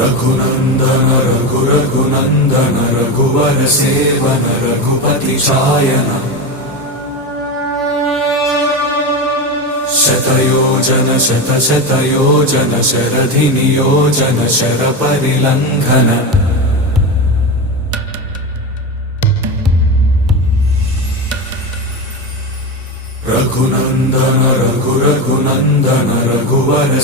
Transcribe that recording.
रघुनंदन रघुनंदन रघुवर seven Raghupati चायन शतयोजन शतशतयोजन शरधि नियोजन sir परिलंघन Raghunandan Raghunandan रघुवर